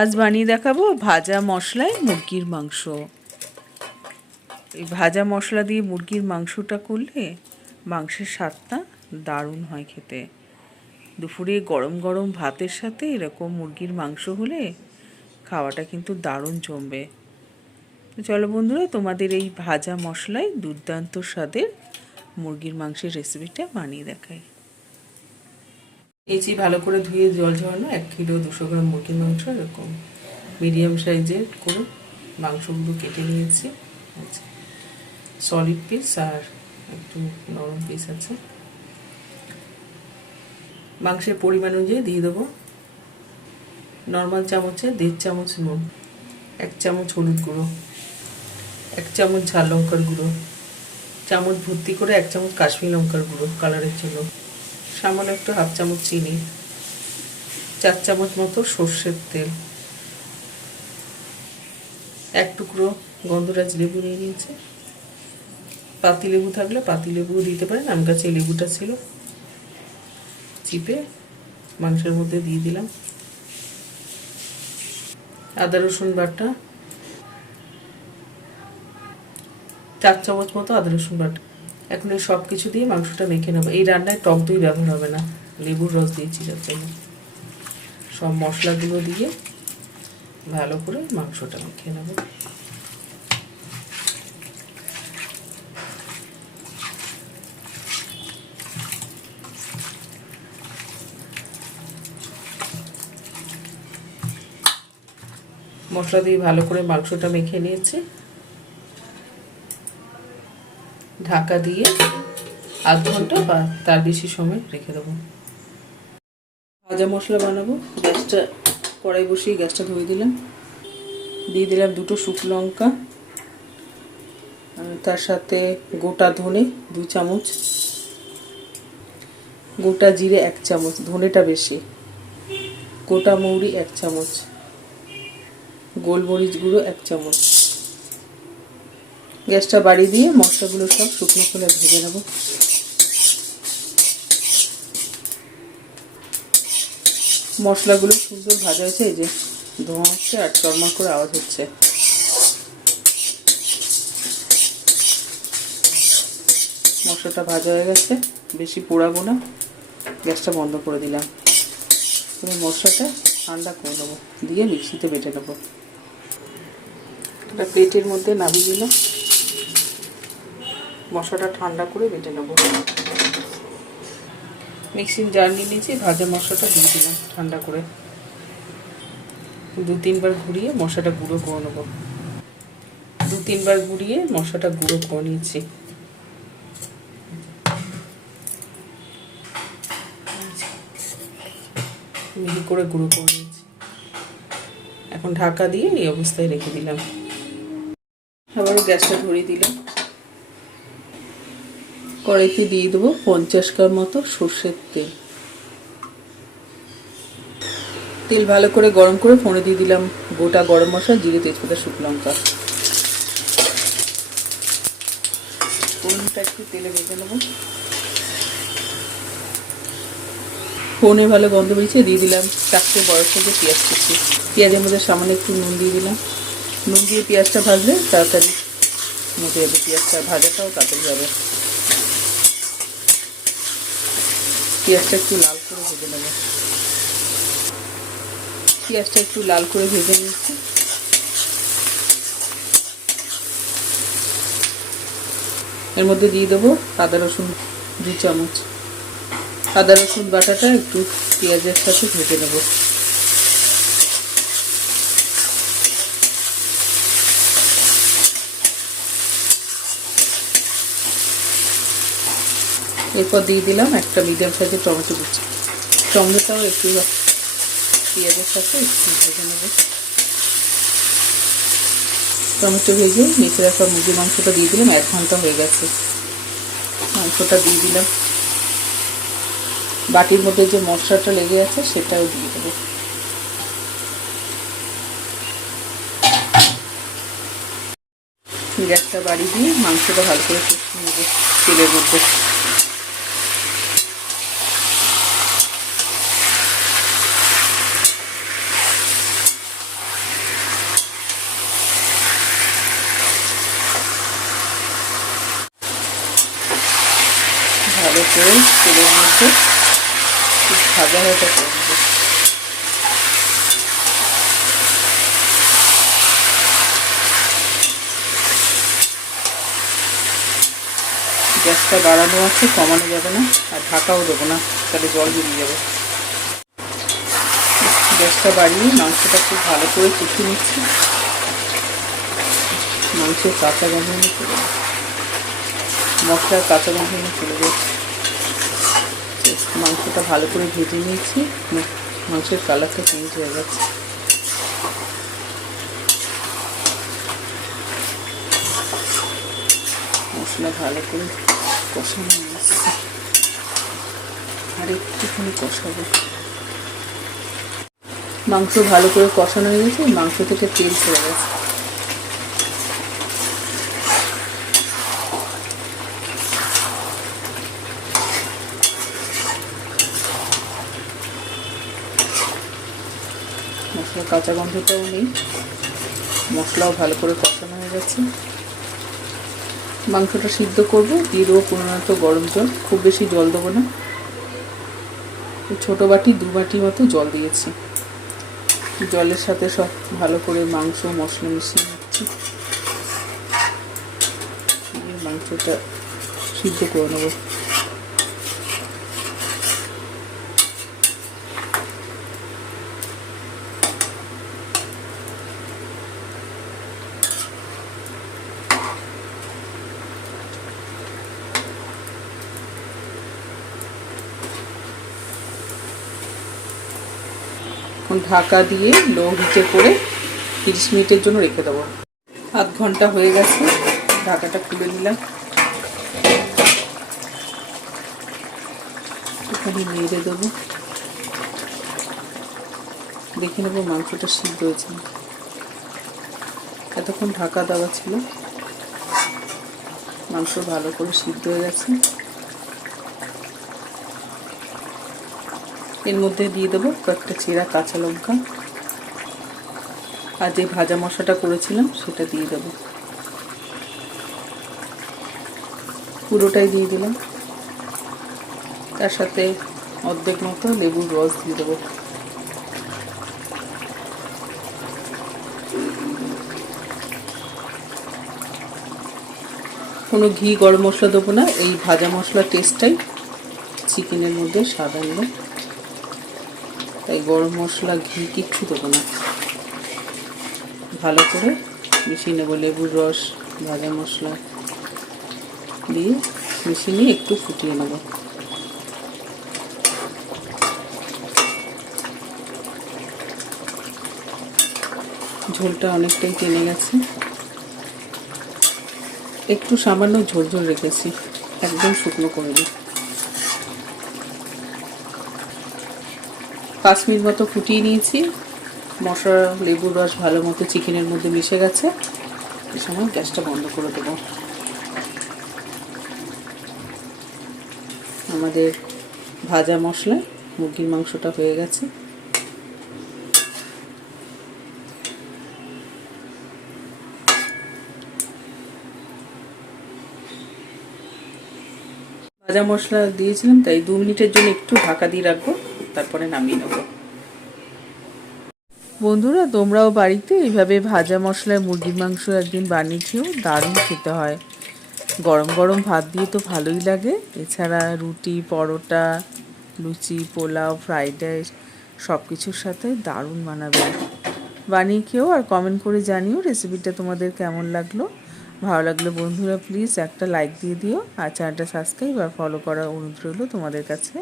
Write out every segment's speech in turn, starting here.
আজ বানিয়ে দেখাবো ভাজা মশলায় মুরগির মাংস। এই ভাজা মশলা দিয়ে মুরগির মাংসটা করলে মাংসের স্বাদটা দারুণ হয় খেতে। দুপুরে গরম গরম ভাতের সাথে এরকম মুরগির মাংস হলে খাওয়াটা কিন্তু দারুণ জমবে। তো চলো বন্ধুরা, তোমাদের এই ভাজা মশলায় দুর্দান্ত স্বাদের মুরগির মাংসের রেসিপিটা বানিয়ে দেখাই। এই যে ভালো করে ধুয়ে জল ঝরানো 1 কিলো 200 গ্রাম মুরগির মাংস এরকম মিডিয়াম সাইজের করে মাংসগুলো কেটে নিয়েছি। আচ্ছা, সলিড পিস আর একটু নরম পিস আছে। মাংসের পরিমাণ অনুযায়ী দিয়ে দেবো নর্মাল চামচে 1.5 চামচ নুন, 1 চামচ হলুদ গুঁড়ো, 1 চামচ ঝাল লঙ্কার গুঁড়ো, চামচ ভর্তি করে 1 চামচ কাশ্মীরি লঙ্কার গুঁড়ো কালারের জন্য, সামান্য একটু 1/2 চামচ চিনি, 4 চামচ মতো সর্ষের তেল, 1 টুকরো গন্ধরাজ লেবু নিয়ে নিয়েছি। পাতি লেবু থাকলে পাতি লেবুও দিতে পারেন, আমার কাছে এই লেবুটা ছিল। চিপে মাংসের মধ্যে দিয়ে দিলাম। আদা রসুন বাটা 4 চামচ মতো আদা রসুন বাটা। এখন এই সব কিছু দিয়ে মাংসটা মেখে নেবো। এই রান্নায় টক দই ব্যবহার হবে না, লেবুর রস দিয়েছি যার জন্য। সব মশলাগুলো দিয়ে ভালো করে মাংসটা মেখে নেব। মশলা দিয়ে ভালো করে মাংসটা মেখে নিয়েছি। ঢাকা দিয়ে আধ ঘন্টা বা তার বেশি সময় রেখে দেবো। ভাজা মশলা বানাবো। গ্যাসটা কড়াই বসিয়ে গ্যাসটা ধরে দিলাম। দিয়ে দিলাম 2টো শুকনো লঙ্কা, তার সাথে গোটা ধনে 2 চামচ, গোটা জিরে 1 চামচ, ধনেটা বেশি, গোটা মৌরি 1 চামচ, গোলমরিচ গুঁড়ো 1 চামচ। গ্যাসটা বাড়িয়ে দিয়ে মশলাগুলো সব শুকনো করে ভেজে নেব। মশলাগুলো সুন্দর ভাজা হয়েছে, এই যে ধোঁয়া হচ্ছে আর চরমর করে আওয়াজ হচ্ছে। মশলাটা ভাজা হয়ে গেছে, বেশি পোড়াবো না। গ্যাসটা বন্ধ করে দিলাম। এবার মশলাটা ঠান্ডা করে নেবো, দিয়ে মিক্সিতে বেটে নেবো। একটা প্লেটের মধ্যে নামিয়ে দিলাম। মশলাটা ঠান্ডা করে বেটে নেবো। মিক্সিং জার নিয়ে নিয়েছি, ভাজা মশলাটা দিয়ে দিলাম ঠান্ডা করে। 2-3 বার ঘুরিয়ে মশলাটা গুঁড়ো করে নেবো। 2-3 বার ঘুরিয়ে মশলাটা গুঁড়ো করে নিয়েছি। মিহি করে গুঁড়ো করে নিয়েছি। এখন ঢাকা দিয়ে এই অবস্থায় রেখে দিলাম। আবার গ্যাসটা ধরিয়ে দিলাম। কড়াইতে দিয়ে দেবো 50 গ্রাম মতো সর্ষের তেল। তেল ভালো করে গরম করে ফোড়নে দিয়ে দিলাম গোটা গরম মশলা, জিরে, তেজপাতা, শুকনো লঙ্কা। ফোড়নটা একটু তেলে ভেজে নেব। ফোড়নে ভালো গন্ধ বেরিয়েছে, দিয়ে দিলাম 4টে বড় সাইজের পেঁয়াজ কুচি। পেঁয়াজের মধ্যে সামান্য একটু নুন দিয়ে দিলাম। নুন দিয়ে পেঁয়াজটা ভাজলে তাড়াতাড়ি মজে যাবে, পেঁয়াজটা ভাজাটাও তাড়াতাড়ি যাবে। পেঁয়াজটা একটু লাল করে ভেজে নেব। পেঁয়াজটা একটু লাল করে ভেজে নিচ্ছি। এর মধ্যে দিয়ে দেবো আদা রসুন 2 চামচ। আদা রসুন বাটাটা একটু পেঁয়াজের সাথে ভেজে নেব। এরপর দিয়ে দিলাম একটা মিডিয়াম সাইজের টমেটো কুচি। টমেটোটাও একটু পেঁয়াজের সাথে একটু ভেজে নেব। টমেটো ভেজে মেখে রাখা মুরগির মাংসটা দিয়ে দিলাম। 1 ঘন্টা হয়ে গেছে। মাংসটা দিয়ে দিলাম। বাটির মধ্যে যে মশলাটা লেগে আছে সেটাও দিয়ে দেবো। গ্যাসটা বাড়িয়ে দিয়ে মাংসটা ভালো করে কষিয়ে নেব তেলের মধ্যে। করে তেলের মধ্যে খুব ভাজা ভাজা করে নেব। গ্যাসটা বাড়ানো আছে, কমানো যাবে না, আর ঢাকাও দেবো না, তাহলে জল বেরিয়ে যাবে। গ্যাসটা বাড়িয়ে মাংসটা খুব ভালো করে কষিয়ে নিচ্ছি। মাংসের কাঁচা গন্ধ চলে যাচ্ছে, মশলার কাঁচা গন্ধ চলে যাচ্ছে। মাংসটা ভালো করে ভেজে নিয়েছি, মাংসের কালারটা চেঞ্জ হয়ে গেছে। মশলা ভালো করে কষানো হয়েছে, আর একটুখানি কষাবো। মাংস ভালো করে কষানো হয়ে গেছে, মাংস থেকে তেল ছেড়ে গেছে। মশলা কাঁচা গন্ধটাও নেই, মশলাও ভালো করে কষানো হয়ে গেছে। মাংসটা সিদ্ধ করবো, দিয়ে দেবো পরিমাণত গরম জল, খুব বেশি জল দেবো না, ছোটো বাটি 2 বাটি মতো জল দিয়েছি। জলের সাথে সব ভালো করে মাংস মশলা মিশিয়ে নিচ্ছি, মাংসটা সিদ্ধ করে নেবো। ঢাকা দিয়ে লো হিটে করে 30 মিনিটের জন্য রেখে দেবো। আধ ঘন্টা হয়ে গেছে, ঢাকাটা খুলে নিলাম, একটুখানি নেড়ে দেবো, দেখে নেবো মাংসটা সিদ্ধ হয়েছে। এতক্ষণ ঢাকা দেওয়া ছিল, মাংস ভালো করে সিদ্ধ হয়ে গেছে। এর মধ্যে দিয়ে দেবো কয়েকটা চেরা কাঁচা লঙ্কা, আর যে ভাজা মশলাটা করেছিলাম সেটা দিয়ে দেবো, পুরোটাই দিয়ে দিলাম। তার সাথে অর্ধেক মতো লেবুর রস দিয়ে দেবো। কোনো ঘি গরম মশলা দেবো না, এই ভাজা মশলার টেস্টটাই চিকেনের মধ্যে স্বাদ আনবে, তাই গরম মশলা ঘি কিচ্ছু দেবো না। ভালো করে মিশিয়ে নেবো, লেবুর রস ভাজা মশলা দিয়ে মিশিয়ে নিয়ে একটু ফুটিয়ে নেব। ঝোলটা অনেকটাই টেনে গেছে, একটু সামান্য ঝোল ঝোল রেখেছি, একদম শুকনো করে দিই। 5 মিনিট মতো ফুটিয়ে নিয়েছি, মশলা লেবুর রস ভালো মতো চিকেনের মধ্যে মিশে গেছে। এই সময় গ্যাসটা বন্ধ করে দেবো। আমাদের ভাজা মশলায় মুরগির মাংসটা হয়ে গেছে। ভাজা মশলা দিয়েছিলাম, তাই 2 মিনিটের জন্য একটু ঢাকা দিয়ে রাখবো, তারপরে নামিয়ে নেব। বন্ধুরা, তোমরাও বাড়িতে এইভাবে ভাজা মশলায় মুরগির মাংস একদিন বানিয়ে খেও, দারুণ খেতে হয়। গরম গরম ভাত দিয়ে তো ভালোই লাগে, এছাড়া রুটি, পরোটা, লুচি, পোলাও, ফ্রাইড রাইস সব কিছুর সাথে দারুণ মানাবে। বানিয়ে খেও, আর কমেন্ট করে জানিও রেসিপিটা তোমাদের কেমন লাগলো। ভালো লাগলে বন্ধুরা প্লিজ একটা লাইক দিয়ে দিও, আর চ্যানেলটা সাবস্ক্রাইব আর ফলো করার অনুরোধ রইল তোমাদের কাছে।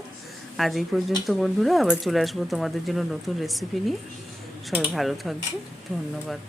আজ এই পর্যন্ত বন্ধুরা, আবার চলে আসবো তোমাদের জন্য নতুন রেসিপি নিয়ে। সবাই ভালো থাকবে, ধন্যবাদ।